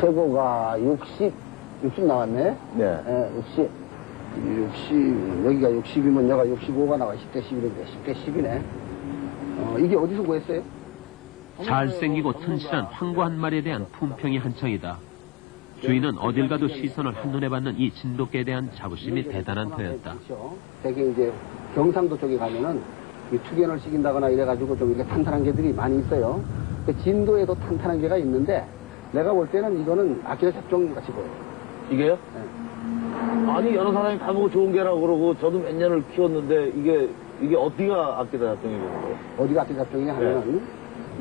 최고가 60 나왔네? 네. 네, 60, 여기가 60이면 여가 65가 나와. 10대 11인데, 10대 10이네. 이게 어디서 구했어요? 잘생기고 튼실한 황구 한 마리에 대한 품평이 한창이다. 주인은 어딜 가도 시선을 한눈에 받는 이 진돗개에 대한 자부심이 대단한 터였다. 되게 이제 경상도 쪽에 가면은 이 투견을 시킨다거나 이래가지고 좀 이렇게 탄탄한 개들이 많이 있어요. 진도에도 탄탄한 개가 있는데 내가 볼 때는 이거는 아키다 잡종 같이 보여요. 이게요? 네. 아니, 여러 사람이 다 보고 좋은 개라고 그러고 저도 몇 년을 키웠는데 이게 어디가 아끼다 잡종이 되는 거예요? 어디가 아키다 잡종이냐 하면은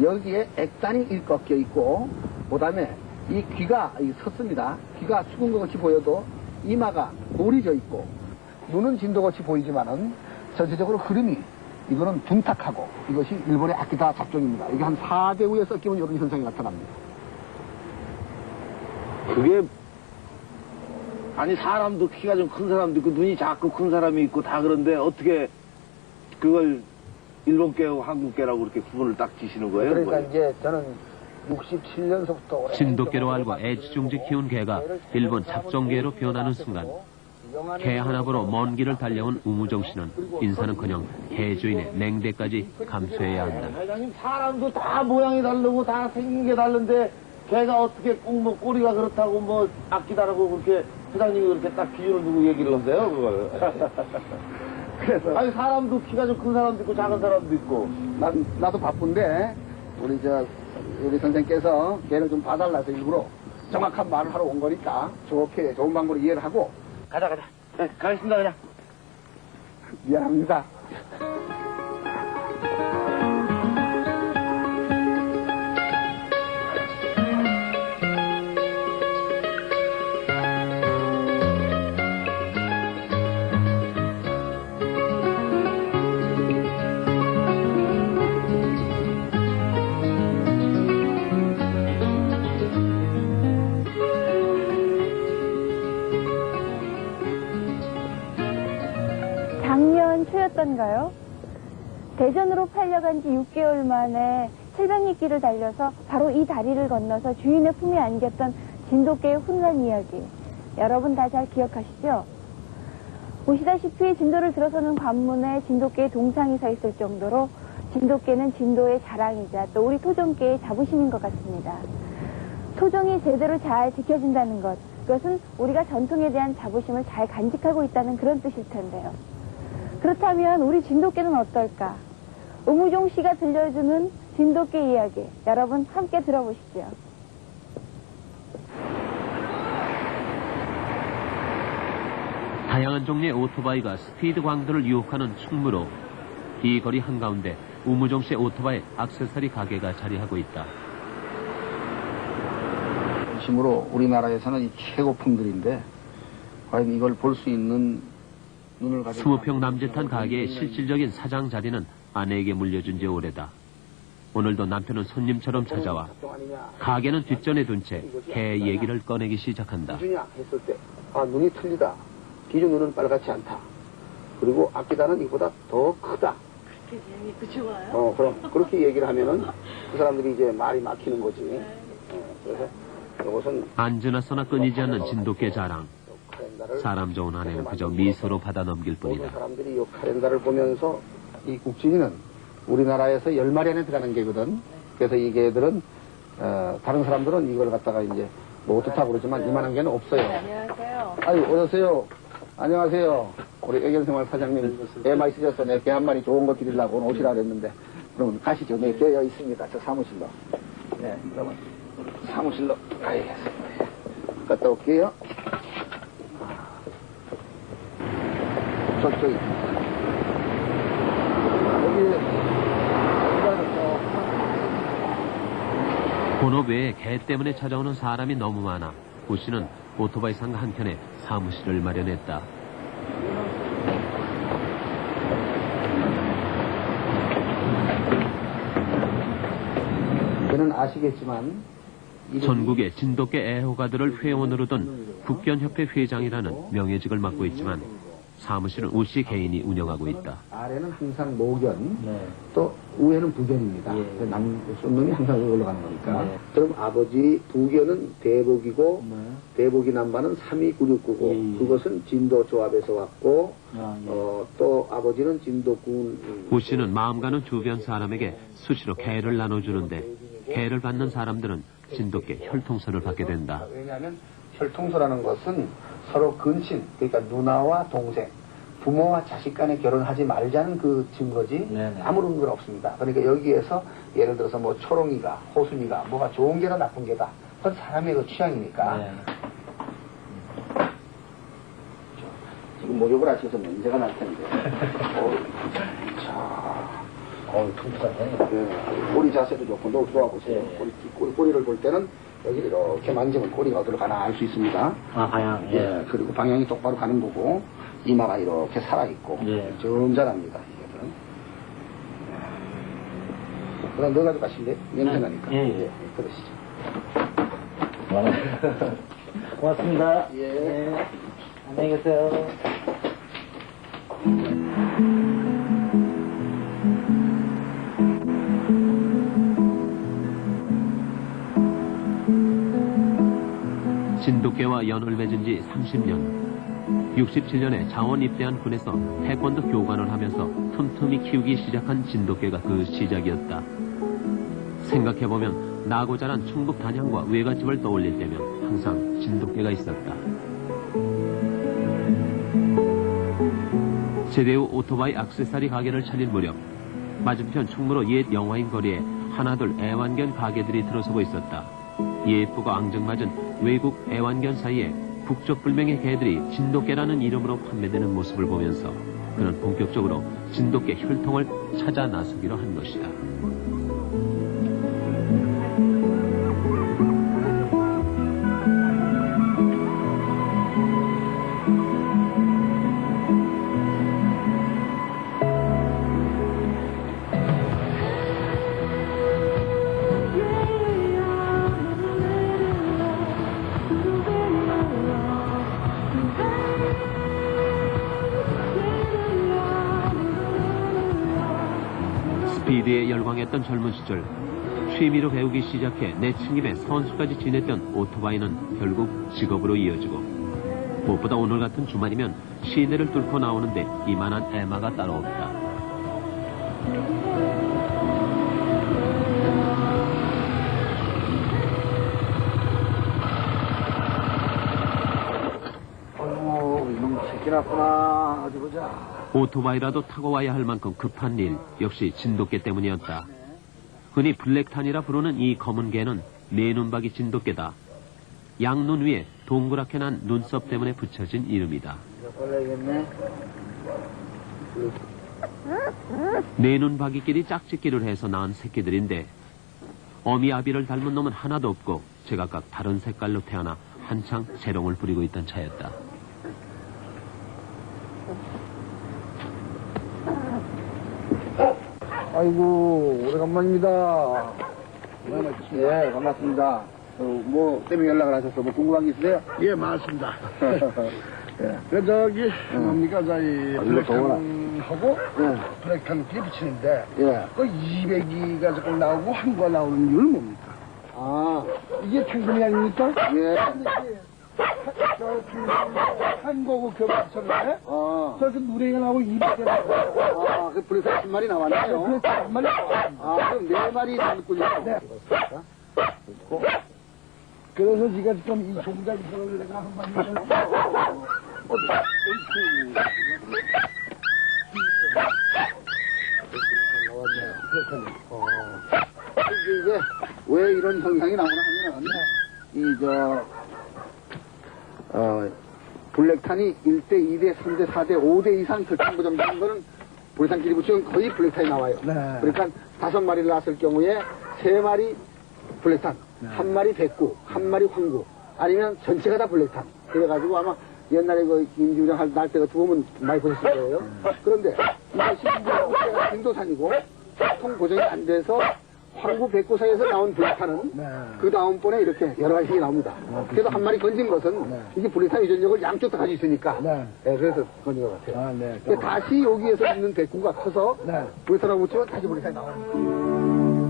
여기에 액단이 일꺾여 있고 그다음에 이 귀가 섰습니다. 귀가 수군 것 같이 보여도 이마가 돌이 져 있고 눈은 진도 같이 보이지만은 전체적으로 흐름이 이거는 둔탁하고 이것이 일본의 아키다 잡종입니다. 이게 한 4대 후에 섞이면 이런 현상이 나타납니다. 그게 아니 사람도 키가 좀 큰 사람도 있고 눈이 작고 큰 사람이 있고 다 그런데 어떻게 그걸 일본 개하고 한국 개라고 그렇게 구분을 딱 지시는 거예요? 그러니까 이제 저는 67년서부터 진돗개로 알고 애지중지 키운 개가 일본 잡종개로 변하는 순간 개 하나보러 먼 길을 달려온 우무정 씨는 인사는커녕 개 주인의 냉대까지 감수해야 한다. 회장님 사람도 다 모양이 다르고 다 생긴 게 다른데 개가 어떻게 꼭 뭐 꼬리가 그렇다고 뭐 아끼다라고 그렇게 회장님이 그렇게 딱 기준을 두고 얘기를 하세요 그걸. 그래서 아니 사람도 키가 좀 큰 사람도 있고 작은 사람도 있고. 나도 바쁜데 우리 선생께서 걔를 좀 봐달라서 일부러 정확한 말을 하러 온 거니까 좋게 좋은 방법으로 이해를 하고 가자. 네, 가겠습니다 그냥. 미안합니다. 작년 초였던가요? 대전으로 팔려간 지 6개월 만에 700리 길을 달려서 바로 이 다리를 건너서 주인의 품에 안겼던 진돗개의 훈련 이야기. 여러분 다 잘 기억하시죠? 보시다시피 진도를 들어서는 관문에 진돗개의 동상이 서 있을 정도로 진돗개는 진도의 자랑이자 또 우리 토종개의 자부심인 것 같습니다. 토종이 제대로 잘 지켜진다는 것, 그것은 우리가 전통에 대한 자부심을 잘 간직하고 있다는 그런 뜻일 텐데요. 그렇다면 우리 진돗개는 어떨까? 우무종 씨가 들려주는 진돗개 이야기, 여러분 함께 들어보시죠. 다양한 종류의 오토바이가 스피드 광도를 유혹하는 충무로 이 거리 한가운데 우무종 씨의 오토바이 액세서리 가게가 자리하고 있다. 진심으로 우리나라에서는 이 최고품들인데 과연 이걸 볼 수 있는 눈을 가지고 20평 남짓한 가게의 실질적인 사장 자리는 아내에게 물려준 지 오래다. 오늘도 남편은 손님처럼 찾아와 가게는 뒷전에 둔 채 개 얘기를 꺼내기 시작한다. 기준이야 했을 때 눈이 틀리다. 기준 눈은 빨갛지 않다. 그리고 아끼다는 이보다 더 크다. 그렇게 재미있고 좋아요. 그럼 그렇게 얘기를 하면은 그 사람들이 이제 말이 막히는 거지. 그래서 이것은 앉으나 서나 끊이지 않는 진돗개 자랑. 사람 좋은 아내는 그저 미소로 받아 넘길 뿐이다. 모든 사람들이 이 카렌다를 보면서 이 국진이는 우리나라에서 10마리 안에 들어가는 개거든. 그래서 이 개들은 다른 사람들은 이걸 갖다가 이제 뭐 어떻다고 그러지만 이만한 개는 없어요. 안녕하세요. 아유, 오셨어요. 안녕하세요. 우리 애견생활 사장님, 애 많이 쓰셔서 내 개 한 마리 좋은 거 드리려고 오늘 오시라 그랬는데, 그러면 가시죠. 내 개여 있습니다. 저 사무실로. 네, 그러면 사무실로 가야겠습니다. 갔다 올게요. 저쪽이. 여기, 본업 외에 개 때문에 찾아오는 사람이 너무 많아 고 씨는 오토바이 상가 한켠에 사무실을 마련했다. 저는 아시겠지만 전국의 진돗개 애호가들을 회원으로 둔 국견협회 회장이라는 명예직을 맡고 있지만 사무실은 우 씨 개인이 운영하고 있다. 아래는 항상 모견, 네. 또 위에는 부견입니다. 예. 놈이 항상 그걸로 가는 거니까. 네. 그럼 아버지 부견은 대복이고 네. 대복이 남반은 3296구고 예, 예. 그것은 진도 조합에서 왔고 아, 예. 또 아버지는 진도군. 우 씨는 마음 가는 주변 사람에게 수시로 개를 나눠주는데 개를 받는 사람들은 진돗개 혈통서를 받게 된다. 왜냐하면 혈통소라는 것은 서로 근친, 그러니까 누나와 동생, 부모와 자식 간에 결혼하지 말자는 그 증거지 네네. 아무런 근거는 없습니다. 그러니까 여기에서 예를 들어서 뭐 초롱이가, 호순이가 뭐가 좋은 게다 나쁜 게다. 그건 사람의 그 취향이니까. 네. 지금 목욕을 하셔서 문제가 날 텐데. 통부사네. 예, 꼬리 자세도 좋고 너무 좋아보세요. 예. 꼬리를 볼 때는 여기를 이렇게 만지면 꼬리가 어디로 가나 알 수 있습니다. 아, 방향. 예, 그리고 방향이 똑바로 가는 거고 이마가 이렇게 살아있고 예. 점잖합니다. 이게는. 그다음 넣어가지고 가실래요? 냄새 나니까. 예. 그러시죠. 고맙습니다. 예. 네. 안녕히 계세요. 진돗개와 연을 맺은 지 30년. 67년에 자원 입대한 군에서 태권도 교관을 하면서 틈틈이 키우기 시작한 진돗개가 그 시작이었다. 생각해보면 나고 자란 충북 단양과 외갓집을 떠올릴 때면 항상 진돗개가 있었다. 제대 후 오토바이 액세서리 가게를 차릴 무렵 맞은편 충무로 옛 영화인 거리에 하나둘 애완견 가게들이 들어서고 있었다. 예쁘고 앙증맞은 외국 애완견 사이에 국적불명의 개들이 진돗개라는 이름으로 판매되는 모습을 보면서 그는 본격적으로 진돗개 혈통을 찾아 나서기로 한 것이다. 스피드에 열광했던 젊은 시절 취미로 배우기 시작해 내친김에 선수까지 지냈던 오토바이는 결국 직업으로 이어지고 무엇보다 오늘 같은 주말이면 시내를 뚫고 나오는데 이만한 애마가 따로 없다. 어휴, 이놈 새끼 났구나. 어디 보자. 오토바이라도 타고 와야 할 만큼 급한 일 역시 진돗개 때문이었다. 흔히 블랙탄이라 부르는 이 검은 개는 내눈박이 진돗개다. 양눈 위에 동그랗게 난 눈썹 때문에 붙여진 이름이다. 걸려야겠네. 내눈박이끼리 짝짓기를 해서 낳은 새끼들인데 어미 아비를 닮은 놈은 하나도 없고 제각각 다른 색깔로 태어나 한창 재롱을 부리고 있던 차였다. 아이고, 오래간만입니다. 예, 반갑습니다. 뭐 때문에 연락을 하셨어? 뭐 궁금한 게 있으세요? 예, 맞습니다. 예. 그 저기 뭡니까 저희 이거 더워라. 블랙탄하고 예. 블랙탄 끼리 붙이는데 예. 그 200이가 조금 나오고 한 거 나오는 이유는 뭡니까? 아, 이게 tan금이 아닙니까? 예. 한 거고 겹쳐서 저렇게 누레가 나오고 200개 나오고 그 불에서 한 마리 나왔네요. 그래서 한 마리 나왔습니다. 그럼 네 마리 남군요. 네. 그래서 지가 좀 이 종자기를 내가 한 마리 이게 왜 이런 현상이 나오나 하면은 블랙탄이 1대, 2대, 3대, 4대, 5대 이상 결정부 정도는 거는 불산끼리 붙이면 거의 블랙탄이 나와요. 네. 그러니까 5마리를 낳았을 경우에 3마리 블랙탄, 1마리 백구, 1마리 황구, 아니면 전체가 다 블랙탄. 그래가지고 아마 옛날에 그 임지우장 날 때가 두으면 많이 보셨을 거예요. 그런데 이게 신부가 어깨가 진도산이고 통 고정이 안 돼서 황구 백구사에서 나온 불타는 네. 그 다음번에 이렇게 여러 가지 나옵니다. 그래서 한 마리 건진 것은 네. 이게 불타 유전력을 양쪽 다 가지고 있으니까 네. 그래서 건진 것 같아요. 아, 네. 근데 다시 여기에서 있는 백구가 커서 네. 불타라고 붙이면 다시 불타에 나와요.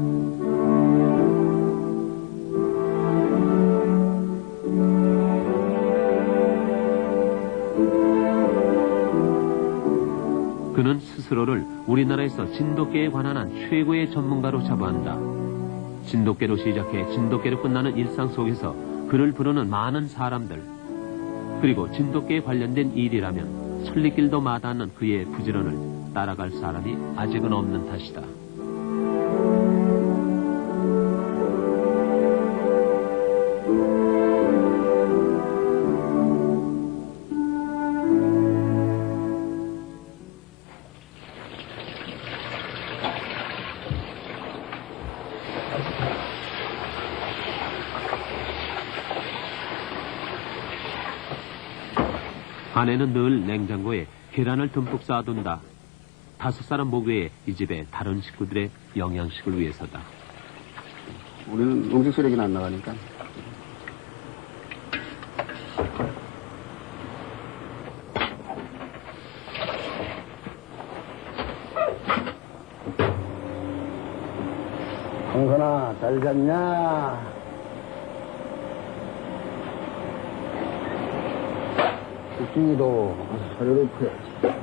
그는 스스로를 우리나라에서 진돗개에 관한 한 최고의 전문가로 자부한다. 진돗개로 시작해 진돗개로 끝나는 일상 속에서 그를 부르는 많은 사람들. 그리고 진돗개에 관련된 일이라면 천리길도 마다하는 그의 부지런을 따라갈 사람이 아직은 없는 탓이다. 아내는 늘 냉장고에 계란을 듬뿍 쌓아둔다. 5사람 목외에 이 집에 다른 식구들의 영양식을 위해서다. 우리는 음식 쓰레기는 안 나가니까. 강선아, 잘 잤냐? 국진이도 사료를 풀어야지.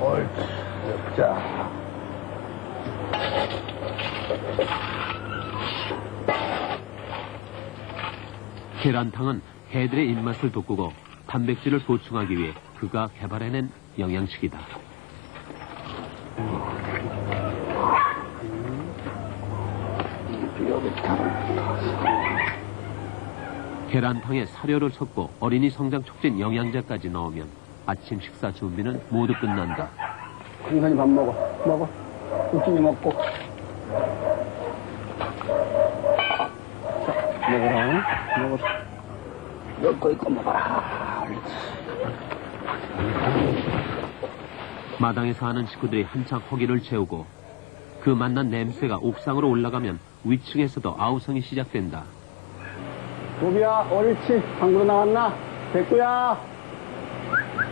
옳지. 자. 계란탕은 개들의 입맛을 돋구고 단백질을 보충하기 위해 그가 개발해낸 영양식이다. 계란탕에 사료를 섞고 어린이 성장 촉진 영양제까지 넣으면 아침 식사 준비는 모두 끝난다. 강산이 밥 먹어. 먹어. 국진이 먹고. 자, 먹어라. 먹어라. 먹고 있고 먹어라. 마당에서 하는 식구들이 한창 허기를 채우고 그 만난 냄새가 옥상으로 올라가면 위층에서도 아우성이 시작된다. 도비야, 옳지. 방구로 나왔나? 백구야.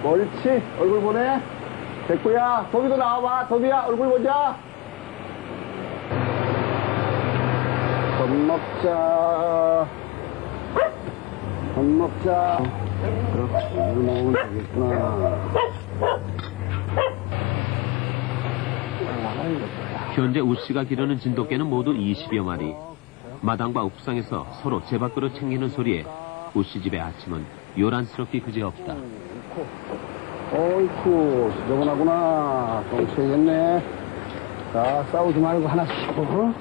옳지. 얼굴 보내. 백구야. 도비도 나와봐. 도비야, 얼굴 보자. 밥 먹자. 밥 먹자. 그렇지. 물 먹으면 되겠구나. 현재 우씨가 기르는 진돗개는 모두 20여 마리. 마당과 옥상에서 서로 제밥그릇 챙기는 소리에 우씨 집의 아침은 요란스럽기 그지없다. 어이쿠, 지저분하구나. 좀 쳐야겠네. 자, 싸우지 말고 하나씩, 어?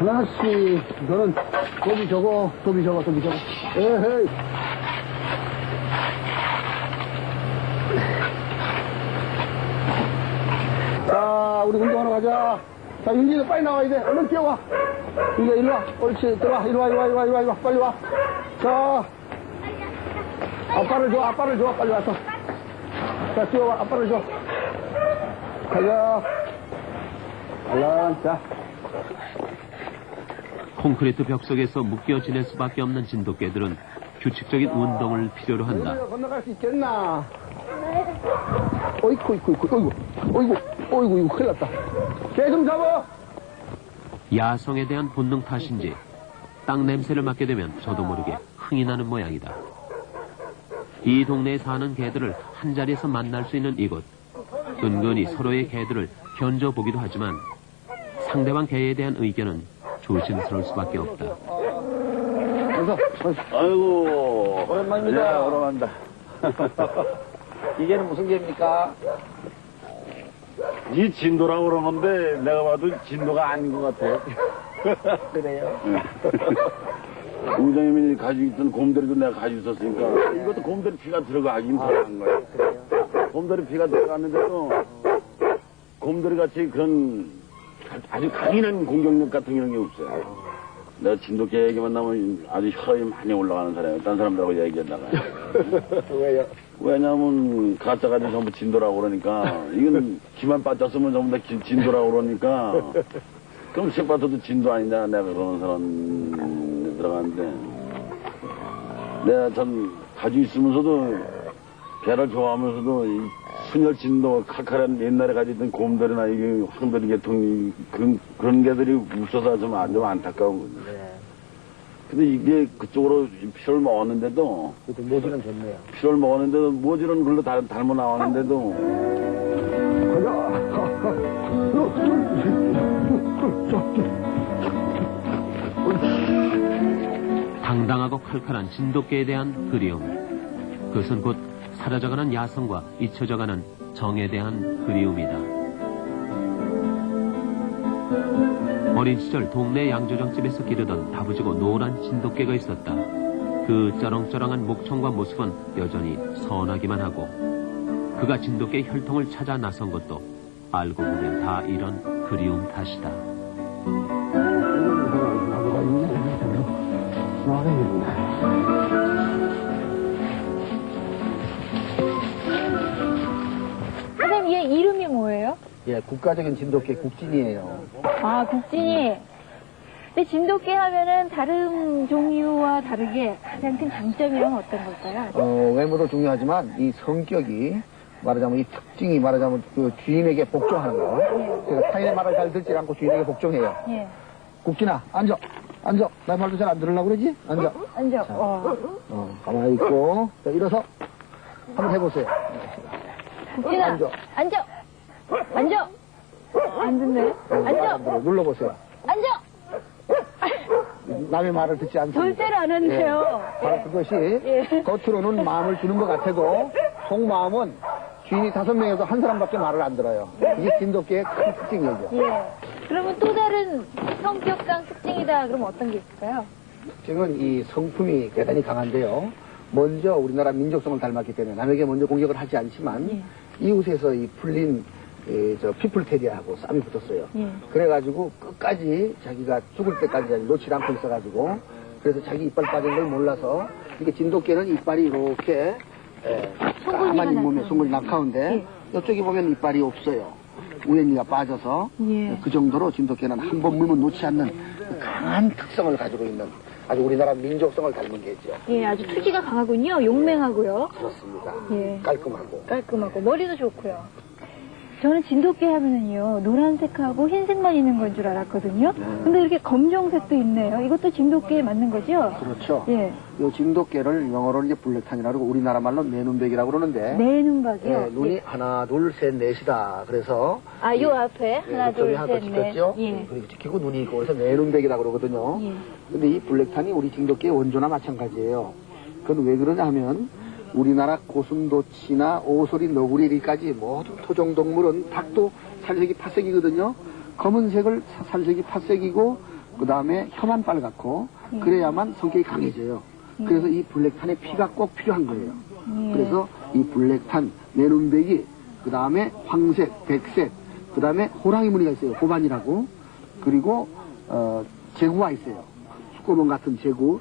하나씩. 너는 도비 저거, 도비 저거, 도비 저거. 에헤이. 자, 우리 운동하러 가자. 자, 윤지도 빨리 나와야 돼. 얼른 뛰어와. 윤지야, 일로 와. 옳지. 들어와. 이리 와, 이리 와, 이리 와, 이리 와, 이리 와. 빨리 와. 자. 아빠를 줘, 아빠를 줘. 빨리 와서. 자, 뛰어와. 아빠를 줘. 가자. 얼른, 자. 콘크리트 벽 속에서 묶여 지낼 수밖에 없는 진돗개들은 규칙적인 운동을 필요로 한다. 건너갈 수 있겠나? 어이쿠, 이쿠, 이쿠, 어이구, 어이구, 어이구, 이거 큰일 났다. 개 좀 잡아! 야성에 대한 본능 탓인지 땅 냄새를 맡게 되면 저도 모르게 흥이 나는 모양이다. 이 동네에 사는 개들을 한자리에서 만날 수 있는 이곳. 은근히 서로의 개들을 견져보기도 하지만 상대방 개에 대한 의견은 조심스러울 수밖에 없다. 아이고. 오랜만입니다. 야, 오랜만이다. 이게는 무슨 개입니까? 이 진도라고 그런 건데 내가 봐도 진도가 아닌 것 같아. 그래요? 우정님이 가지고 있던 곰돌이도 내가 가지고 있었으니까 이것도 곰돌이 피가 들어가긴 들어간 거야. 곰돌이 피가 들어갔는데도 곰돌이 같이 그런 아주 강인한 공격력 같은 이런 게 없어요. 내가 진돗개 얘기만 나면 아주 혈압이 많이 올라가는 사람이에요. 딴 사람들하고 얘기하다가. 왜요? 왜냐면 가짜가지고 전부 진도라고 그러니까 이건 기만 빠졌으면 전부 다 진도라고 그러니까 그럼 셰파트도 진도 아니냐 내가 그러는 사람 들어가는데 내가 전 가지고 있으면서도 개를 좋아하면서도 이 순혈 진도 칼칼한 옛날에 가지고 있던 곰돌이나 이게 황돌이 계통 그런 개들이 없어서 좀 안타까운 거죠. 근데 이게 그쪽으로 피를 먹었는데도 그래도 모지는 좋네요. 피를 먹었는데도 모지는 글로 닮아 나왔는데도 당당하고 칼칼한 진돗개에 대한 그리움. 그것은 곧 사라져가는 야성과 잊혀져가는 정에 대한 그리움이다. 어린 시절 동네 양조장집에서 기르던 다부지고 노란 진돗개가 있었다. 그 쩌렁쩌렁한 목청과 모습은 여전히 선하기만 하고 그가 진돗개의 혈통을 찾아 나선 것도 알고 보면 다 이런 그리움 탓이다. 선생님, 얘 이름이 뭐예요? 예, 국가적인 진돗개 국진이에요. 아, 국진이. 근데 진돗개 하면은 다른 종류와 다르게 가장 큰 장점이란 어떤 걸까요? 외모도 중요하지만 이 성격이 말하자면 이 특징이 말하자면 그 주인에게 복종하는 거. 그래서 타인의 말을 잘 듣지 않고 주인에게 복종해요. 예. 국진아, 앉아. 앉아. 나 말도 잘 안 들으려고 그러지? 앉아. 앉아. 가만히 있고. 자, 일어서. 한번 해보세요. 국진아, 앉아. 앉아. 앉아. 안 듣네. 앉아. 눌러보세요. 앉아. 남의 말을 듣지 않습니다. 절대로 안 한대요. 바로 그것이 겉으로는 마음을 주는 것 같아도 속마음은 주인이 5명에서 한 사람밖에 말을 안 들어요. 이게 진돗개의 큰 특징이죠. 예. 그러면 또 다른 성격상 특징이다. 그러면 어떤 게 있을까요? 특징은 이 성품이 대단히 강한데요. 먼저 우리나라 민족성을 닮았기 때문에 남에게 먼저 공격을 하지 않지만 이웃에서 이 풀린 피플 테리아하고 싸움이 붙었어요. 그래가지고 끝까지 자기가 죽을 때까지 놓지 않고 있어가지고 그래서 자기 이빨 빠진 걸 몰라서 이게 진돗개는 이빨이 이렇게 가만히 몸에 송골이 낙하운데 이쪽에 보면 이빨이 없어요. 우연히가 빠져서 그 정도로 진돗개는 한 번 물면 놓지 않는 강한 특성을 가지고 있는 아주 우리나라 민족성을 닮은 개죠. 예, 아주 투지가 강하군요. 용맹하고요. 그렇습니다. 예. 깔끔하고. 깔끔하고 머리도 좋고요. 저는 진돗개 하면은요 노란색하고 흰색만 있는 건 줄 알았거든요. 근데 이렇게 검정색도 있네요. 이것도 진돗개에 맞는 거죠? 그렇죠. 예. 이 진돗개를 영어로는 이제 블랙탄이라고 그러고 우리나라 말로 내눈백이라고 그러는데 네 눈박이요. 예, 눈이 하나, 둘, 셋, 넷이다. 그래서 아, 요 앞에 하나, 둘, 하나 더 셋, 넷. 찍혔죠? 예. 그리고 찍히고 눈이 있고 그래서 내눈백이라고 그러거든요. 예. 근데 이 블랙탄이 우리 진돗개의 원조나 마찬가지예요. 그건 왜 그러냐 하면 우리나라 고슴도치나 오소리, 너구리까지 모든 토종동물은 닭도 살색이 팥색이거든요. 검은색을 살색이 팥색이고 그 다음에 혀만 빨갛고 그래야만 성격이 강해져요. 그래서 이 블랙탄의 피가 꼭 필요한 거예요. 그래서 이 블랙탄, 내눈배기, 그 다음에 황색, 백색, 그 다음에 호랑이 무늬가 있어요. 호반이라고. 그리고 제구가 있어요. 수고문 같은 제구.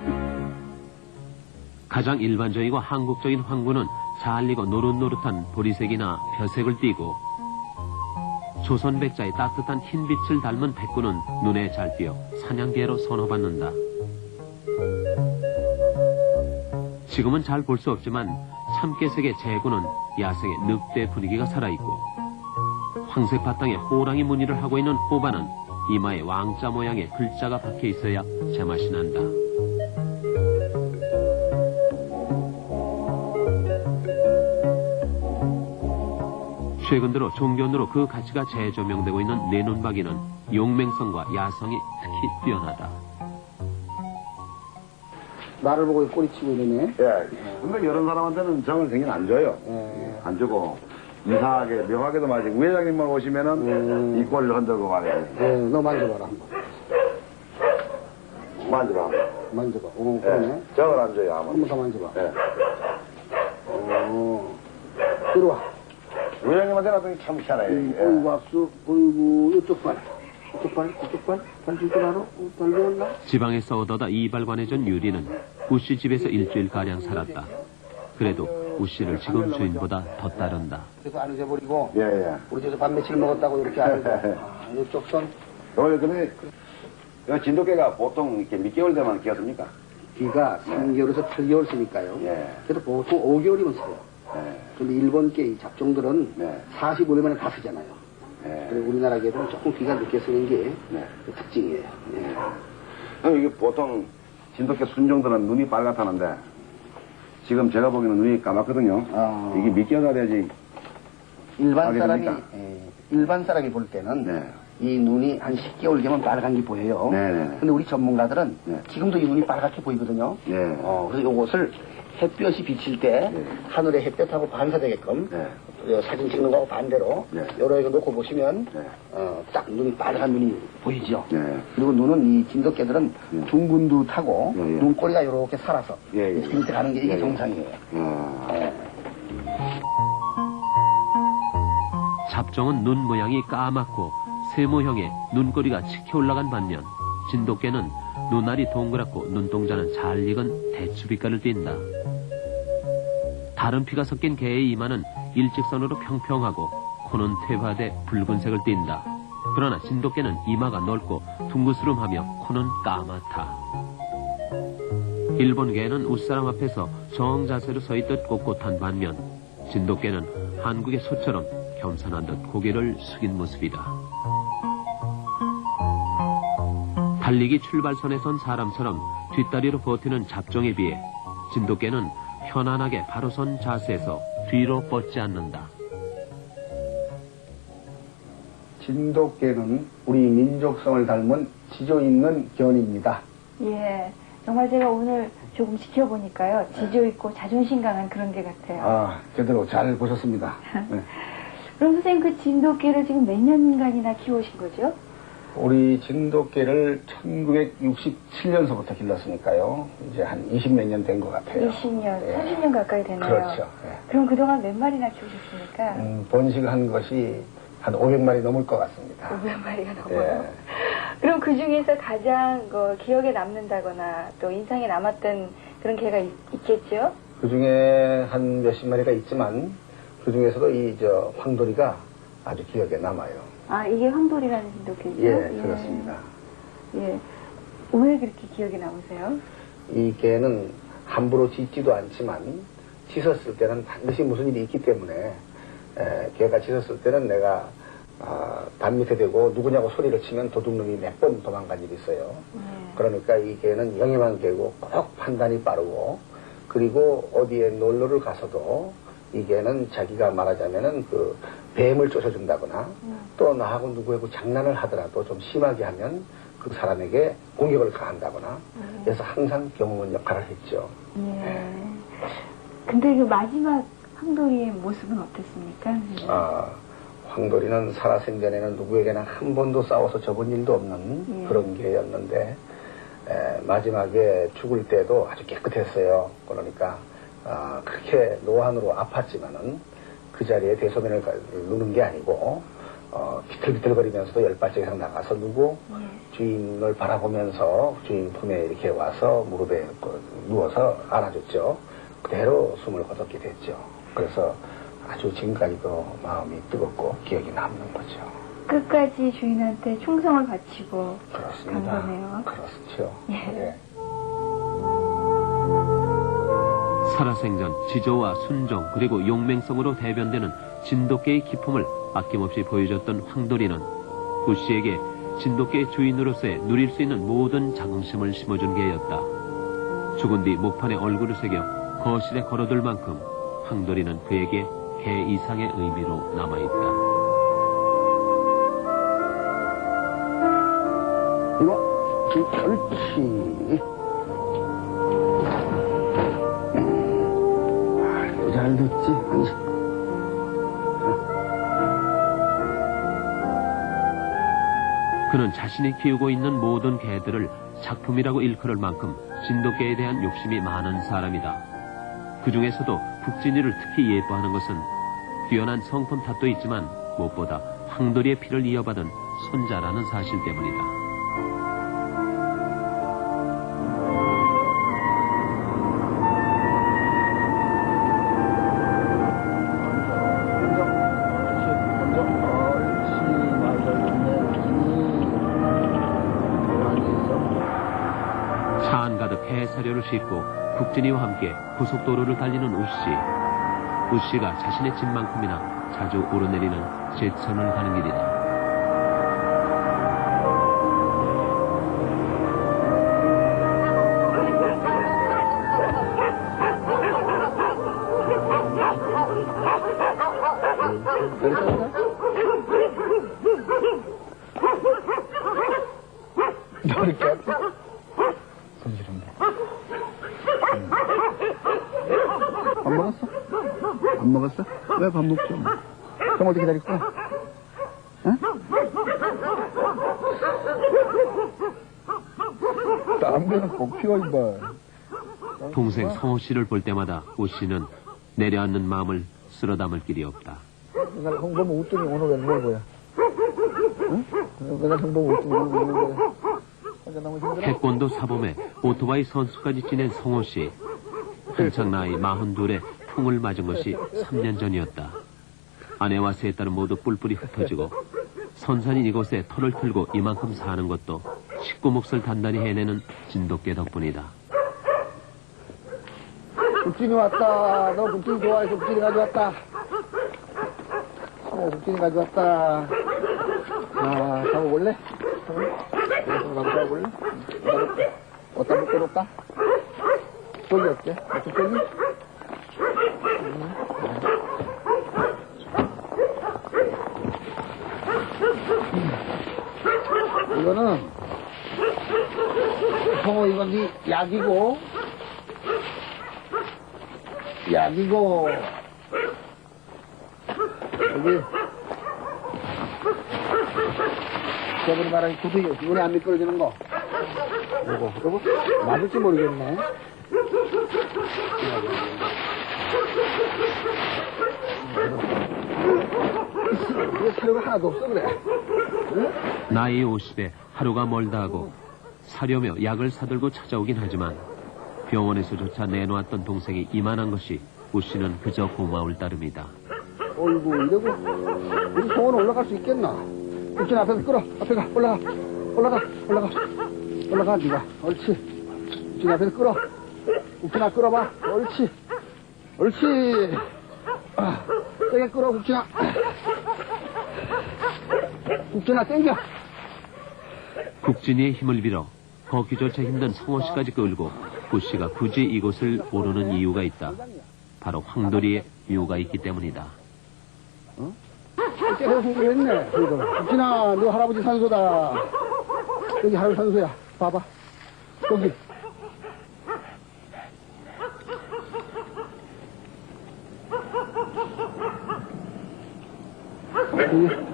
가장 일반적이고 한국적인 황구는 잘 익어 노릇노릇한 보리색이나 벼색을 띠고 조선백자의 따뜻한 흰빛을 닮은 백구는 눈에 잘 띄어 사냥개로 선호받는다. 지금은 잘 볼 수 없지만 참깨색의 제구는 야생의 늑대 분위기가 살아있고 황색 바탕에 호랑이 무늬를 하고 있는 호반은 이마에 왕자 모양의 글자가 박혀 있어야 제맛이 난다. 최근 들어 종견으로 그 가치가 재조명되고 있는 내눈박이는 용맹성과 야성이 특히 뛰어나다. 나를 보고 꼬리치고 이러네. 예. 근데 이런 사람한테는 정을 되긴 안 줘요. 안 주고 이상하게 묘하게도 말이지 우회장님만 오시면은 이 꼴을 흔들고 말이지. 너 만져봐라 한번. 만져봐. 만져봐. 오, 그러네. 정을 안 줘요 아무. 한 번 더 만져봐. 예. 들어와. 우회장님한테 놔두면 참 희한해요. 어이구, 박수. 어이구, 이쪽 발. 이쪽 발, 이쪽 발. 발 줄 줄 알아? 발 배웠나? 지방에서 얻어다 이발관해준 유리는 우씨 집에서 일주일가량 살았다. 그래도 우씨를 지금 주인보다 더 따른다. 그래서 안 잊어버리고. 예. 우리 집에서 밥 며칠 먹었다고 이렇게 알고. 이쪽 손. 근데 진돗개가 보통 이렇게 몇 개월 되면 끼었습니까? 귀가 3개월에서 8개월 쓰니까요. 예. 그래도 보통 5개월이면 써요. 예. 근데 일본 개 잡종들은 네. 45일 만에 다 쓰잖아요. 예. 그리고 우리나라 개들은 조금 귀가 늦게 쓰는 게 네. 그 특징이에요. 예. 그럼 이게 보통 진돗개 순종들은 눈이 빨갛다는데 지금 제가 보기에는 눈이 까맣거든요. 이게 몇 개월 돼야지 일반 알게 사람이 됩니까? 일반 사람이 볼 때는 네. 이 눈이 한 10개월 되면 빨간 게 보여요. 네네네. 근데 우리 전문가들은 네. 지금도 이 눈이 빨갛게 보이거든요. 네. 그래서 이것을 햇볕이 비칠 때 네. 하늘의 햇볕하고 반사되게끔 네. 사진 찍는 거하고 반대로 네. 여러 개 놓고 보시면 네. 딱 눈이 빨간 눈이 보이죠. 네. 그리고 눈은 이 진돗개들은 네. 둥근 듯하고 예, 예. 눈꼬리가 이렇게 살아서 예, 예. 이렇게 가는 게 이게 예, 예. 정상이에요. 예. 잡종은 눈 모양이 까맣고 세모형의 눈꼬리가 치켜 올라간 반면 진돗개는 눈알이 동그랗고 눈동자는 잘 익은 대추빛깔을 띈다. 다른 피가 섞인 개의 이마는 일직선으로 평평하고 코는 퇴화돼 붉은색을 띈다. 그러나 진돗개는 이마가 넓고 둥그스름하며 코는 까맣다. 일본 개는 웃사람 앞에서 정자세로 서 있듯 꼿꼿한 반면 진돗개는 한국의 소처럼 겸손한 듯 고개를 숙인 모습이다. 달리기 출발선에 선 사람처럼 뒷다리로 버티는 잡종에 비해 진돗개는 편안하게 바로 선 자세에서 뒤로 뻗지 않는다. 진돗개는 우리 민족성을 닮은 지조 있는 견입니다. 예, 정말 제가 오늘 조금 지켜보니까요. 지조 있고 자존심 강한 그런 개 같아요. 제대로 잘 보셨습니다. 네. 그럼 선생님 그 진돗개를 지금 몇 년간이나 키우신 거죠? 우리 진돗개를 1967년서부터 길렀으니까요. 이제 한 20몇 년 된 것 같아요. 20년, 예. 30년 가까이 되네요. 그렇죠. 예. 그럼 그동안 몇 마리나 키우셨습니까? 번식한 것이 한 500마리 넘을 것 같습니다. 500마리가 넘어요. 예. 그럼 그 중에서 가장 기억에 남는다거나 또 인상에 남았던 그런 개가 있겠죠? 그 중에 한 몇십 마리가 있지만 그 중에서도 황돌이가 아주 기억에 남아요. 아, 이게 황돌이라는 진돗개죠? 예, 그렇습니다. 예. 왜 그렇게 기억에 남으세요? 이 개는 함부로 짖지도 않지만 짖었을 때는 반드시 무슨 일이 있기 때문에 개가 짖었을 때는 내가 발 밑에 대고 누구냐고 소리를 치면 도둑놈이 몇 번 도망간 일이 있어요. 그러니까 이 개는 영임한 개고 꼭 판단이 빠르고 그리고 어디에 놀러를 가서도 이 개는 자기가 말하자면은 그 뱀을 쫓아준다거나 또 나하고 누구하고 장난을 하더라도 좀 심하게 하면 그 사람에게 공격을 가한다거나 그래서 항상 경호원 역할을 했죠. 예. 근데 그 마지막 황돌이의 모습은 어땠습니까? 황돌이는 살아생전에는 누구에게나 한 번도 싸워서 접은 일도 없는 그런 개였는데 마지막에 죽을 때도 아주 깨끗했어요. 그러니까 그렇게 노안으로 아팠지만은 그 자리에 대소변을 누는 게 아니고 비틀비틀거리면서도 10발짝 이상 나가서 누고 주인을 바라보면서 주인 품에 이렇게 와서 무릎에 누워서 안아줬죠. 그대로 숨을 거뒀게 됐죠. 그래서 아주 지금까지도 마음이 뜨겁고 기억이 남는 거죠. 끝까지 주인한테 충성을 바치고 그렇습니다. 간 거네요. 그렇죠. 예. 살아생전 지조와 순종 그리고 용맹성으로 대변되는 진돗개의 기품을 아낌없이 보여줬던 황돌이는 구씨에게 진돗개의 주인으로서의 누릴 수 있는 모든 자긍심을 심어준 개였다. 죽은 뒤 목판에 얼굴을 새겨 거실에 걸어둘 만큼 황돌이는 그에게 개 이상의 의미로 남아있다. 옳지. 잘 됐지? 그는 자신이 키우고 있는 모든 개들을 작품이라고 일컬을 만큼 진돗개에 대한 욕심이 많은 사람이다. 그 중에서도 북진이를 특히 예뻐하는 것은 뛰어난 성품 탓도 있지만 무엇보다 황돌이의 피를 이어받은 손자라는 사실 때문이다. 사료를 싣고 국진이와 함께 고속도로를 달리는 우씨. 우씨가 자신의 집만큼이나 자주 오르내리는 제천을 가는 길이다. 이렇게 할게. 밥 먹었어? 밥 먹었어? 왜 밥 먹죠? 형 어디 기다릴 거야? 응? 담배는 꼭 피워, 임마. 동생 성호 씨를 볼 때마다 우씨는 내려앉는 마음을 쓸어 담을 길이 없다. 맨날 형 보면 웃더니 오늘 왜 뭘 보여? 응? 맨날 형 보면 웃더니 오늘 왜 뭘 보여? 혼자 너무 힘들어? 태권도 사범에 오토바이 선수까지 지낸 성호 씨. 한창 나이 42에 풍을 맞은 것이 3년 전이었다. 아내와 세 딸은 모두 뿔뿔이 흩어지고 선산인 이곳에 터를 틀고 이만큼 사는 것도 식구 몫을 단단히 해내는 진돗개 덕분이다. 국진이 왔다. 너 국진이 좋아해서 국진이 가져왔다. 국진이 가져왔다. 아, 잡아볼래? 잡아볼래? 어디다 묶어놓을까? 저기 어때? 저기? 이거는 성호 이건 네 약이고 여기 저번에 말한 구두 물에 안 미끄러지는 거 요거 맞을지 모르겠네. 이거 사료가 하나도 없어 그래. 응? 나이 50에 하루가 멀다 하고 사려며 약을 사들고 찾아오긴 하지만 병원에서조차 내놓았던 동생이 이만한 것이 우씨는 그저 고마울 따름이다. 어이구 이러고 우리 성호는 올라갈 수 있겠나? 국진 앞에서 끌어. 앞에 가. 올라가 네가. 옳지. 국진 앞에서 끌어. 국진아 끌어봐. 옳지. 아, 세게 끌어 국진아. 국진아 땡겨. 국진이의 힘을 빌어 걷기조차 힘든 성호 씨까지 끌고 우씨가 굳이 이곳을 오르는 이유가 있다. 바로 황돌이의 묘가 있기 때문이다. 깨서 성공했네. 국진아 너 할아버지 산소다. 여기 할아버지 산소야. 봐봐. 여기.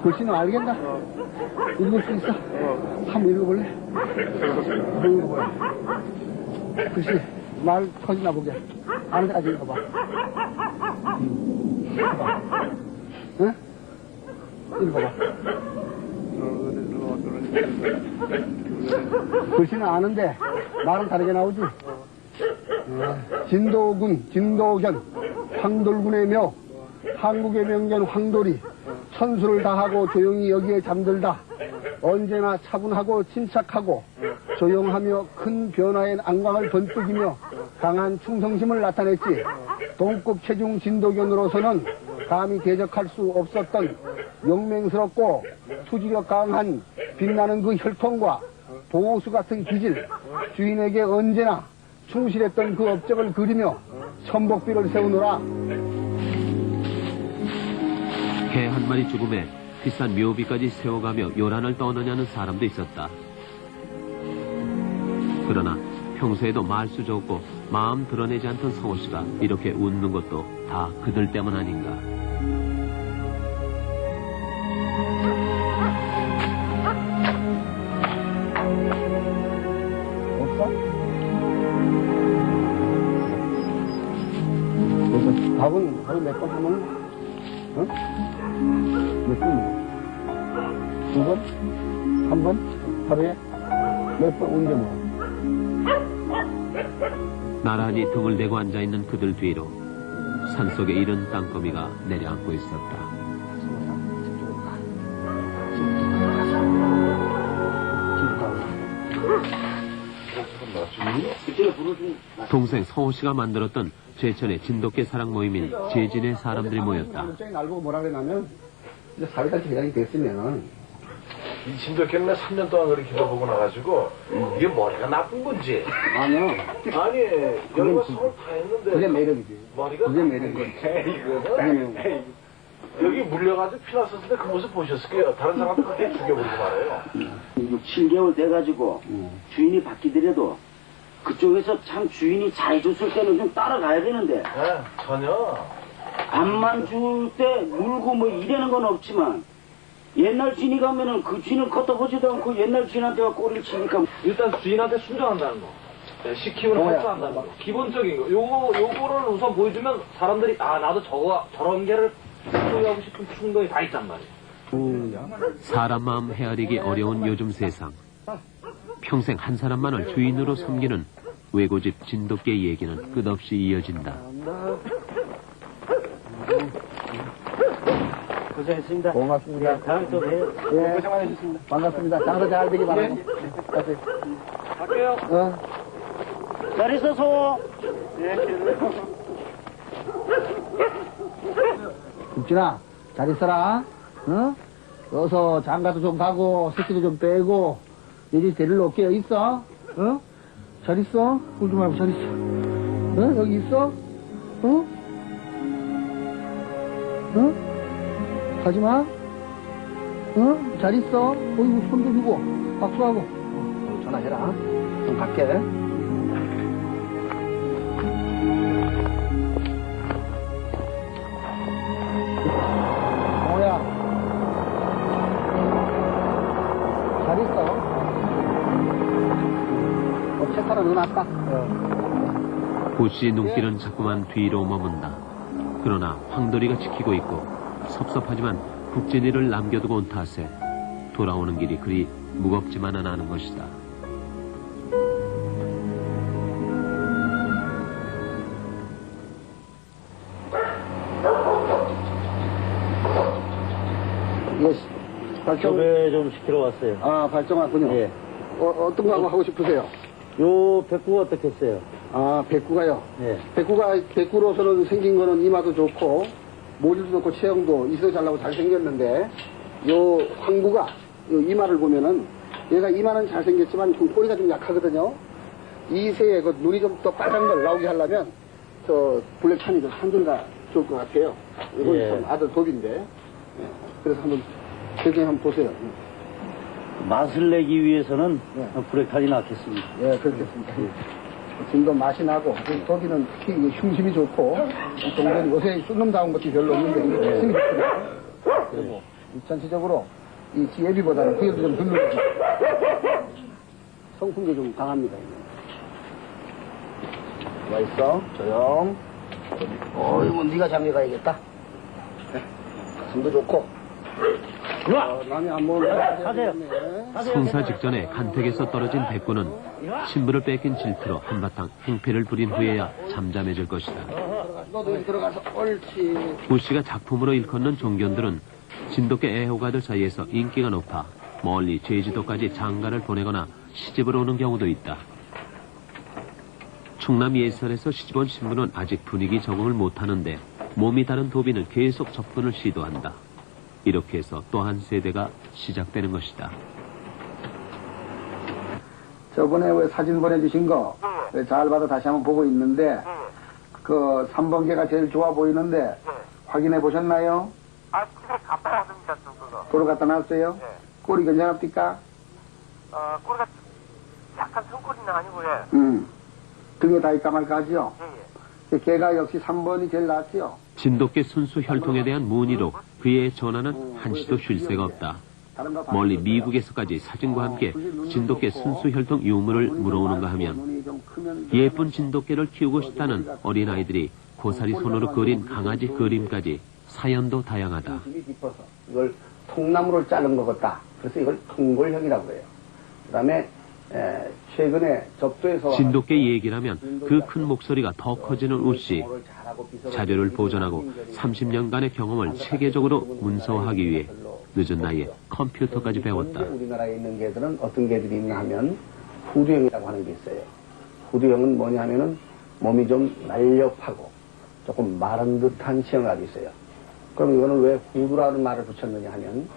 글씨는 알겠나? 읽을 수 있어? 한번 읽어볼래? 글씨 말 터지나 보게. 아는 데까지 읽어봐. 응? 읽어봐. 글씨는 아는데 말은 다르게 나오지? 진도군, 진도견, 황돌군의 묘, 한국의 명견 황돌이 천수를 다하고 조용히 여기에 잠들다. 언제나 차분하고 침착하고 조용하며 큰 변화의 안광을 번뜩이며 강한 충성심을 나타냈지. 동급 체중 진도견으로서는 감히 대적할 수 없었던 용맹스럽고 투지력 강한 빛나는 그 혈통과 보호수 같은 기질, 주인에게 언제나 충실했던 그 업적을 그리며 천복비를 세우노라. 개 한 마리 죽음에 비싼 묘비까지 세워가며 요란을 떠느냐는 사람도 있었다. 그러나 평소에도 말수 좋고 마음 드러내지 않던 성호 씨가 이렇게 웃는 것도 다 그들 때문 아닌가. 없어? 그래서 밥은 하루에 몇 번 하면, 응? 몇 번 먹어? 두 번? 한 번? 하루에? 몇 번 언제 먹어? 나란히 등을 대고 앉아있는 그들 뒤로 산속에 이른 땅거미가 내려앉고 있었다. 지금 가고. 동생 성호 씨가 만들었던 제천의 진돗개 사랑 모임인 제진의 사람들이 모였다. 갑자기 날 보고 뭐라 그러냐면 이제 사회단체 회장이 됐으면은 이 진돗개는 3년 동안 그렇게 기도보고 나가지고 이게 머리가 나쁜 건지. 아니요. 아니 여기가 서울 다 했는데 그게 매력이지. 머리가 그게 매력이지. 여기 물려가지고 피났었을 때 그 모습 보셨을 거예요. 다른 사람들 그렇게 죽여버리고 말아요. 7개월 돼가지고 주인이 바뀌더라도 그쪽에서 참 주인이 잘해줬을 때는 좀 따라가야 되는데 네, 전혀. 밥만 줄 때 물고 뭐 이래는 건 없지만 옛날 주인이 가면은 그 주인을 걷다 보지도 않고 옛날 주인한테가 꼬리를 치니까 일단 주인한테 순종한다는 거. 네, 시키면 헬스한다는 거. 기본적인 거. 요거를 우선 보여주면 사람들이 아 나도 저런 개를 소유하고 싶은 충동이 다 있단 말이에요. 사람 마음 헤아리기 어려운 요즘 세상. 평생 한 사람만을 주인으로 섬기는 외고집 진돗개 얘기는 끝없이 이어진다. 고생했습니다. 고맙습니다. 다음에 또 봬요. 예. 고생 많으셨습니다. 반갑습니다. 장사 잘 되기 바랍니다. 갈게요. 잘 있어서. 국진아, 잘 있어라. 응? 어서 장가도 좀 가고, 새끼도 좀 빼고, 내집 데리러 올게요. 있어? 응? 잘 있어? 울지 말고 잘 있어. 응? 여기 있어? 응? 응? 가지 마. 응? 잘 있어? 어이구, 손도 주고, 박수하고. 전화해라. 좀 갈게. 뭐야? 잘 있어? 책 하나 넣어놨다. 고씨의 눈길은 자꾸만 뒤로 머문다. 그러나 황돌이가 지키고 있고 섭섭하지만 국진이를 남겨두고 온 탓에 돌아오는 길이 그리 무겁지만은 않은 것이다. 이거 발정, 교배 좀 시키러 왔어요. 아, 발정하군요. 예. 어떤 거 하고 싶으세요? 요 백구가 어떻게 했어요? 아, 백구가요? 예. 백구로서는 생긴 거는 이마도 좋고, 모질도 좋고, 체형도 이서 잘나고 잘생겼는데, 요 황구가, 요 이마를 보면은, 얘가 이마는 잘생겼지만, 그 꼬리가 좀 약하거든요. 이 새에 그 눈이 좀 더 빨간 걸 나오게 하려면, 블랙찬이 좀 한줄가 좋을 것 같아요. 이건 예. 좀 아들 돕인데. 예. 그래서 한번, 대경 한번 보세요. 맛을 내기 위해서는 네. 브레칼이 낫겠습니다. 예, 그렇겠습니다. 지금도 맛이 나고, 거기는 특히 흉심이 좋고, 동전 요새 쑥놈다운 것이 별로 없는데, 이게 흉심이 좋거든요. 그리고 전체적으로 이 예비보다는 후열도 좀 덜러지고, 성품도 좀 강합니다. 와 있어, 조용. 이거 네가 장려가야겠다. 가슴도 좋고. 남이 안 먹는 가세요. 성사 직전에 간택에서 떨어진 백구는 신부를 뺏긴 질투로 한바탕 행패를 부린 후에야 잠잠해질 것이다. 너도 여기 들어가서 옳지. 고씨가 작품으로 일컫는 종견들은 진돗개 애호가들 사이에서 인기가 높아 멀리 제주도까지 장가를 보내거나 시집을 오는 경우도 있다. 충남 예산에서 시집 온 신부는 아직 분위기 적응을 못하는데 몸이 다른 도비는 계속 접근을 시도한다. 이렇게 해서 또 한 세대가 시작되는 것이다. 저번에 왜 사진 보내주신 거 잘 받아 다시 한번 보고 있는데 그 3번개가 제일 좋아 보이는데 확인해 보셨나요? 아, 집에 갖다 놨습니다, 좀 그거. 도로 갖다 놨어요? 네. 꼴이 괜찮습니까? 꼬리가 약간 성꼬리는 아니고, 예. 등에 다 있다 말까 하죠? 예, 예. 걔가 역시 3번이 제일 낫죠? 진돗개 순수 혈통에 대한 문의로 그의 전화는 한시도 쉴 새가 없다. 멀리 미국에서까지 사진과 함께 진돗개 순수 혈통 유무를 물어오는가 하면 예쁜 진돗개를 키우고 싶다는 어린아이들이 고사리 손으로 그린 강아지 그림까지 사연도 다양하다. 이걸 통나무를 자른 것 같다. 그래서 이걸 통골형이라고 해요. 그 다음에 최근에 접도에서 진돗개 얘기라면 그 큰 목소리가 더 커지는 우씨. 자료를 보존하고 30년간의 경험을 체계적으로 문서화하기 위해 늦은 나이에 컴퓨터까지 배웠다. 우리나라에 있는 개들은 어떤 개들이 있나 하면 후두형이라고 하는 게 있어요. 후두형은 뭐냐 하면은 몸이 좀 날렵하고 조금 마른 듯한 시험감이 있어요. 그럼 이거는 왜 후두라는 말을 붙였느냐 하면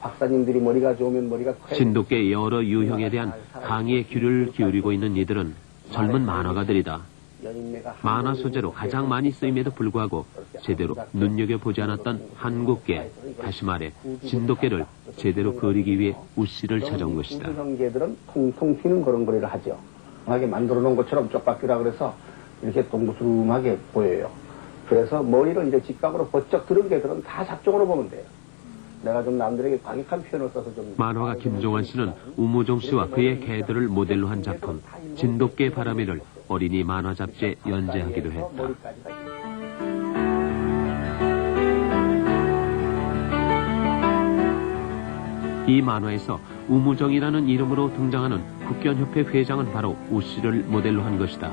박사님들이 머리가 좋으면 머리가 커요. 진돗개 여러 유형에 대한 강의에 귀를 기울이고 있는 이들은 젊은 만화가들이다. 만화 소재로 가장 많이 쓰임에도 불구하고 제대로 눈여겨보지 않았던 한국개, 다시 말해 진돗개를 제대로 그리기 위해 우씨를 찾아온 것이다. 개들은 통통 튀는 그런 거리를 하죠. 하게 만들어 놓은 것처럼 쪽박기라 그래서 이렇게 동그스름하게 보여요. 그래서 머리를 이제 직각으로 번쩍 들은 개들은 다 잡종으로 보면 돼요. 내가 좀 남들에게 과격한 표현을 써서 좀... 만화가 김종환 씨는 우무종 씨와 그의 개들을 모델로 한 작품 진돗개 바람이를 어린이 만화 잡지에 연재하기도 했다. 이 만화에서 우무정이라는 이름으로 등장하는 국견협회 회장은 바로 우 씨를 모델로 한 것이다.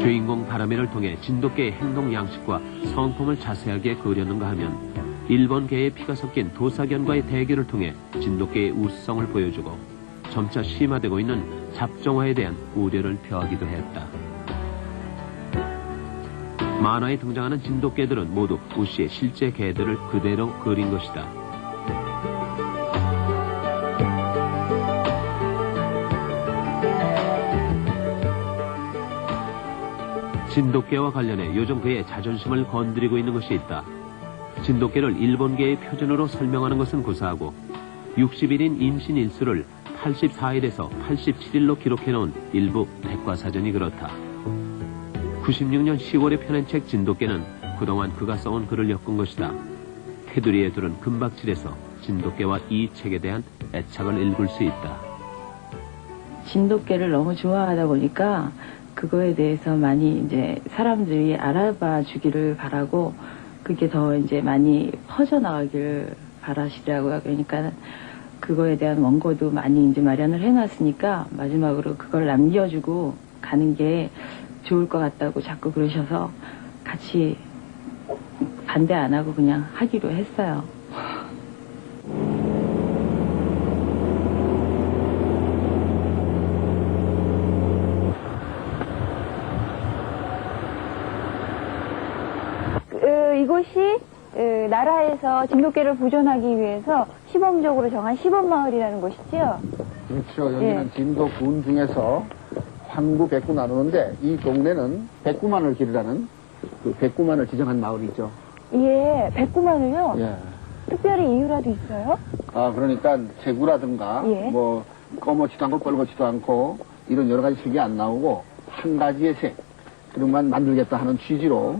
주인공 바람이를 통해 진돗개의 행동 양식과 성품을 자세하게 그렸는가 하면 일본 개의 피가 섞인 도사견과의 대결을 통해 진돗개의 우수성을 보여주고 점차 심화되고 있는 잡종화에 대한 우려를 표하기도 했다. 만화에 등장하는 진돗개들은 모두 우 씨의 실제 개들을 그대로 그린 것이다. 진돗개와 관련해 요즘 그의 자존심을 건드리고 있는 것이 있다. 진돗개를 일본계의 표준으로 설명하는 것은 고사하고 60일인 임신 일수를 84일에서 87일로 기록해놓은 일부 백과사전이 그렇다. 96년 10월에 펴낸 책 진돗개는 그동안 그가 써온 글을 엮은 것이다. 테두리에 두른 금박질에서 진돗개와 이 책에 대한 애착을 읽을 수 있다. 진돗개를 너무 좋아하다 보니까 그거에 대해서 많이 이제 사람들이 알아봐 주기를 바라고 그게 더 이제 많이 퍼져나가길 바라시더라고요. 그러니까 그거에 대한 원고도 많이 이제 마련을 해놨으니까 마지막으로 그걸 남겨주고 가는 게 좋을 것 같다고 자꾸 그러셔서 같이 반대 안 하고 그냥 하기로 했어요. 이곳이 나라에서 진돗개를 보존하기 위해서 시범적으로 정한 시범마을이라는 곳이죠? 그렇죠. 여기는 진도군 중에서 환구, 백구 나누는데 이 동네는 백구만을 기르라는 그 백구만을 지정한 마을이죠. 예, 백구만을요? 예. 특별히 이유라도 있어요? 아, 그러니까 제구라든가 예. 뭐 검어치도 않고 뻘겋지도 않고 이런 여러 가지 색이 안 나오고 한 가지의 색 그런만 만들겠다 하는 취지로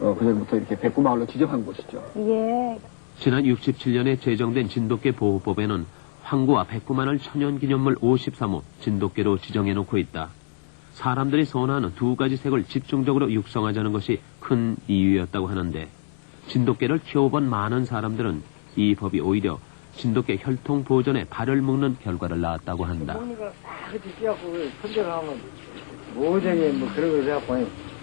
그전부터 이렇게 백구마을로 지정한 곳이죠. 예. 지난 67년에 제정된 진돗개 보호법에는 황구와 백구만을 천연기념물 53호 진돗개로 지정해놓고 있다. 사람들이 선호하는 두 가지 색을 집중적으로 육성하자는 것이 큰 이유였다고 하는데 진돗개를 키워본 많은 사람들은 이 법이 오히려 진돗개 혈통 보존에 발을 묶는 결과를 낳았다고 한다. 부모님과 딱 이렇게 끼갖고 손절을 하면 모종에 뭐 그런 걸 해갖고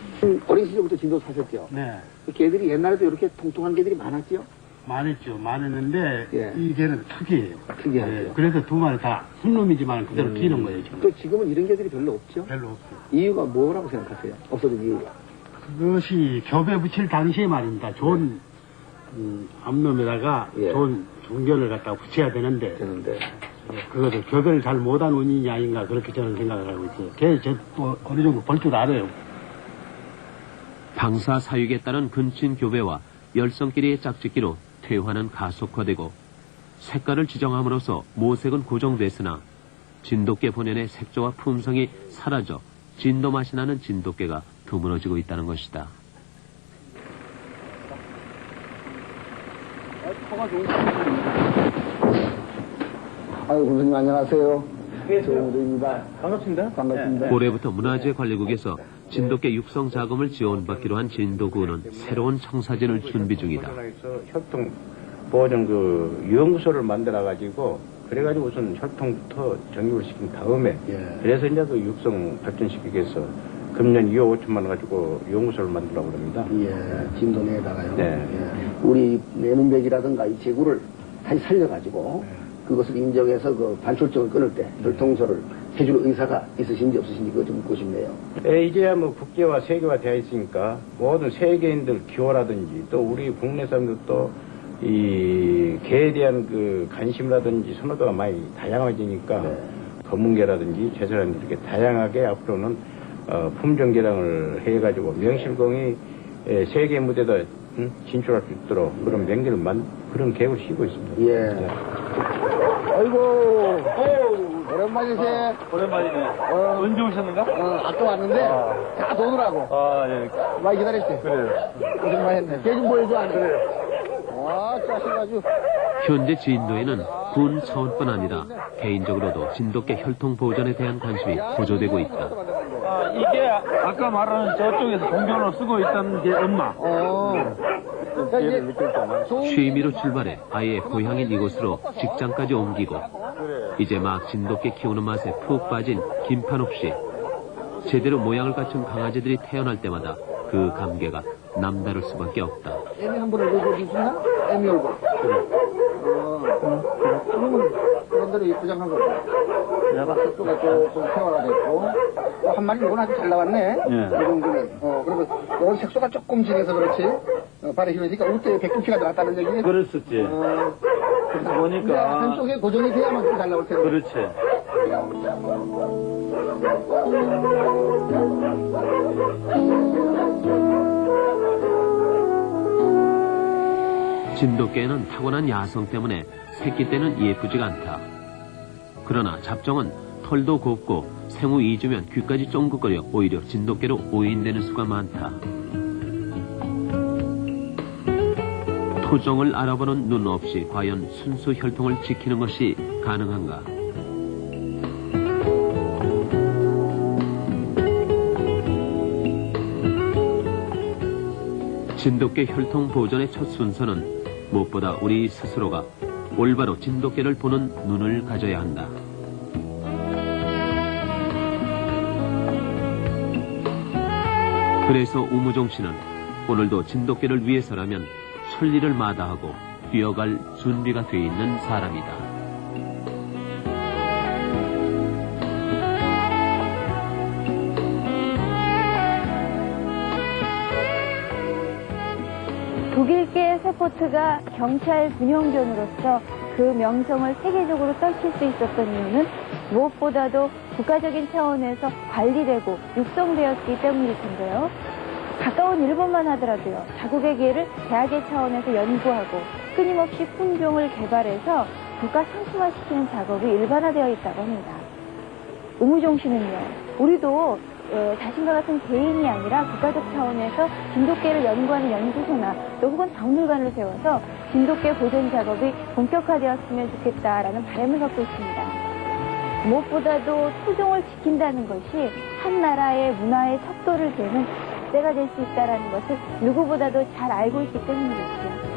어린 시절부터 진도 사셨죠? 네. 그 개들이 옛날에도 이렇게 통통한 개들이 많았죠? 많았죠. 많았는데 예. 이 개는 특이해요. 특이하죠. 예, 그래서 두 마리 다 순놈이지만 그대로 키는 거예요. 지금. 또 지금은 이런 개들이 별로 없죠? 별로 없어요. 이유가 뭐라고 생각하세요? 없어진 이유가? 그것이 겹에 붙일 당시에 말입니다. 좋은 암놈에다가 예. 좋은 종견을 갖다가 붙여야 되는데 그것을 겹을 잘 못한 원인이 아닌가 그렇게 저는 생각을 하고 있어요. 걔 뭐 어느 정도 볼 줄 알아요. 방사 사육에 따른 근친 교배와 열성끼리의 짝짓기로 퇴화는 가속화되고 색깔을 지정함으로써 모색은 고정됐으나 진돗개 본연의 색조와 품성이 사라져 진도 맛이 나는 진돗개가 드물어지고 있다는 것이다. 아유, 선생님 안녕하세요. 조영도입니다. 반갑습니다. 반갑습니다. 올해부터 문화재관리국에서 진돗개 육성 자금을 지원받기로 한 진도구는 새로운 청사진을 준비 중이다. 혈통 보존 그 연구소를 만들어 가지고 그래가지고 우선 혈통부터 정립을 시킨 다음에 그래서 이제 그 육성 발전시키기 위해서 금년 2억 5천만 원 가지고 연구소를 만들라고 그럽니다. 예, 진도 내에다가요. 네. 예. 우리 내눈백이라든가 이 제구를 다시 살려가지고 그것을 인정해서 그 반출증을 끊을 때 혈통소를 해줄 의사가 있으신지 없으신지 그거 좀 묻고 싶네요. 이제야 뭐 국제화, 세계화 되어 있으니까 모든 세계인들 기호라든지 또 우리 국내 사람들도 이 개에 대한 그 관심이라든지 선호도가 많이 다양해지니까 검은개라든지 제사라든지 이렇게 다양하게 앞으로는 품종 개량을 해가지고 명실공히 세계 무대도 진출할 수 있도록 그런 명제를 그런 계획을 씌우고 있습니다. 예. 네. 아이고, 오랜만이세요. 오랜만이네. 언제 오셨는가? 아까 왔는데, 다 도느라고. 예. 많이 기다렸대. 그래요. 고생 많이 했네. 개 좀 보여줘, 안 해. 그래요. 와, 짜식아주. 현재 진도에는 군 차원뿐 아니라 개인적으로도 진돗개 혈통 보존에 대한 관심이 고조되고 있다. 이게 아까 말하는 저쪽에서 공견을 쓰고 있다는 게 엄마. 취미로 출발해 아예 고향인 이곳으로 직장까지 옮기고 이제 막 진돗개 키우는 맛에 푹 빠진 김판옥 씨. 제대로 모양을 갖춘 강아지들이 태어날 때마다 그 감개가 남다를 수밖에 없다. 애미 한 번 얼굴 보여주시나? 애미 얼굴. 그러면 그런 대로 예쁘장한 거. 내가 색소가 조금 태화가 됐고, 한 마리 이건 아주 잘 나왔네. 이 정도는. 그러면 이건 색소가 조금 진해서 그렇지. 발에 힘이니까 우리때 100kg가 나왔다는 얘기지. 그랬었지. 그러다 보니까. 한쪽에 고정이 돼야만 잘 나올 텐데. 그렇지. 진돗개는 타고난 야성 때문에 새끼 때는 예쁘지가 않다. 그러나 잡종은 털도 곱고 생후 2주면 귀까지 쫑긋거려 오히려 진돗개로 오인되는 수가 많다. 토종을 알아보는 눈 없이 과연 순수 혈통을 지키는 것이 가능한가? 진돗개 혈통 보존의 첫 순서는 무엇보다 우리 스스로가 올바로 진돗개를 보는 눈을 가져야 한다. 그래서 우무종 씨는 오늘도 진돗개를 위해서라면 천리를 마다하고 뛰어갈 준비가 돼 있는 사람이다. 독일계 세포트가 경찰 군용견으로서 그 명성을 세계적으로 떨칠 수 있었던 이유는 무엇보다도 국가적인 차원에서 관리되고 육성되었기 때문일 텐데요. 가까운 일본만 하더라도요. 자국의 개를 대학의 차원에서 연구하고 끊임없이 품종을 개발해서 국가 상품화시키는 작업이 일반화되어 있다고 합니다. 우무종 씨는요. 우리도 자신과 같은 개인이 아니라 국가적 차원에서 진돗개를 연구하는 연구소나 또 혹은 박물관을 세워서 진돗개 보존 작업이 본격화되었으면 좋겠다라는 바람을 갖고 있습니다. 무엇보다도 토종을 지킨다는 것이 한 나라의 문화의 척도를 재는 때가 될 수 있다는 것을 누구보다도 잘 알고 있기 때문이겠죠.